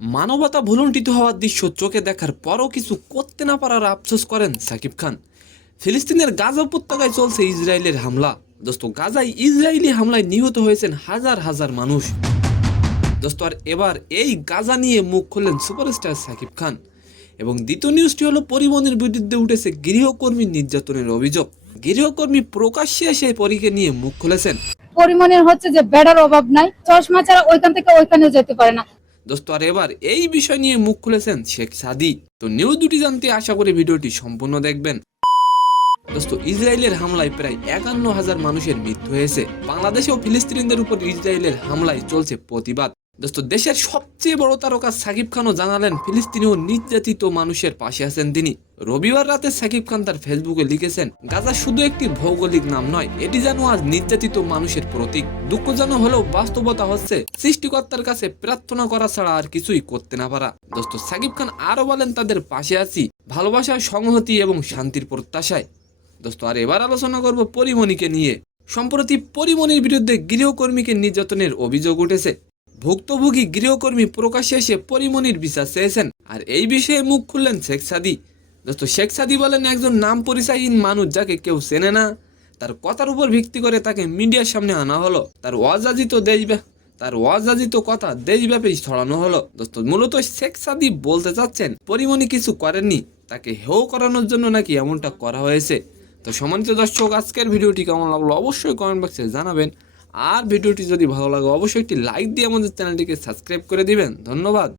মানবতা ভুলুণ্ঠিত হওয়ার দৃশ্য চোখে দেখার পরও কিছু করতে না পারার আফসোস করেন সাকিব খান। ফিলিস্তিনের গাজা উপত্যকায় চলছে ইসরায়েলের হামলা। দোস্ত, গাজায় ইসরায়েলি হামলায় নিহত হয়েছেন হাজার হাজার মানুষ। দোস্ত, আর এবার এই গাজা নিয়ে মুখ খুললেন সুপারস্টার সাকিব খান। এবং দ্বিতীয় নিউজটি হলো, পরিবহনের বিরুদ্ধে উঠেছে গৃহকর্মী নির্যাতনের অভিযোগ। গৃহকর্মী প্রকাশ্যে এসে পরীকে নিয়ে মুখ খুলেছেন। পরিমাণের হচ্ছে যে বেডার অভাব নাই, চশমা ছাড়া ওইখান থেকে ওইখানে যেতে পারে না। দোস্ত, আর এবার এই বিষয় নিয়ে মুখ খুলেছেন শেখ সাদি। তো নিউজ দুটি জানতে আশা করি ভিডিওটি সম্পূর্ণ দেখবেন। দোস্ত, ইসরায়েলের হামলায় প্রায় 51,000 মানুষের মৃত্যু হয়েছে। বাংলাদেশেও ফিলিস্তিনিদের উপর ইসরায়েলের হামলায় চলছে প্রতিবাদ। দোস্ত, দেশের সবচেয়ে বড় তারকা সাকিব খানও জানালেন ফিলিস্তিনি ও নির্যাতিত মানুষের পাশে আছেন তিনি। রবিবার রাতে সাকিব খান তার ফেসবুকে লিখেছেন, গাজা শুধু একটি ভৌগোলিক নাম নয়, এটি যেন আজ নির্যাতিত মানুষের প্রতীক। দুঃখজনক হলেও বাস্তবতা হচ্ছে সৃষ্টিকর্তার কাছে প্রার্থনা করা ছাড়া আর কিছুই করতে না পারা। দোস্ত, সাকিব খান আরো বলেন, তাদের পাশে আছি ভালোবাসা, সংহতি এবং শান্তির প্রত্যাশায়। দোস্ত, আর এবার আলোচনা করব পরিমণিকে নিয়ে। সম্প্রতি পরিমণির বিরুদ্ধে গৃহকর্মীকে নির্যাতনের অভিযোগ উঠেছে। ভুক্তভোগী গৃহকর্মী প্রকাশ্যে এসে পরিমণির বিচার চেয়েছেন। আর এই বিষয়ে মুখ খুললেন শেখ সাদি। দোস্ত, শেখ সাদি বলেন, একজন নাম পরিচয়হীন মানুষ যাকে কেউ চেনে না, তার কথার উপর ভিত্তি করে তাকে মিডিয়ার সামনে আনা হলো। তার অযাচিত কথা দেশব্যাপী ছড়ানো হলো। দোস্ত, মূলত শেখ সাদি বলতে চাচ্ছেন পরিমণি কিছু করেননি, তাকে হেও করানোর জন্য নাকি এমনটা করা হয়েছে। তো সম্মানিত দর্শক, আজকের ভিডিওটি কেমন লাগলো অবশ্যই কমেন্ট বক্সে জানাবেন। আর ভিডিওটি যদি ভালো লাগে অবশ্যই একটি লাইক দিয়ে আমাদের চ্যানেলটিকে সাবস্ক্রাইব করে দিবেন। ধন্যবাদ।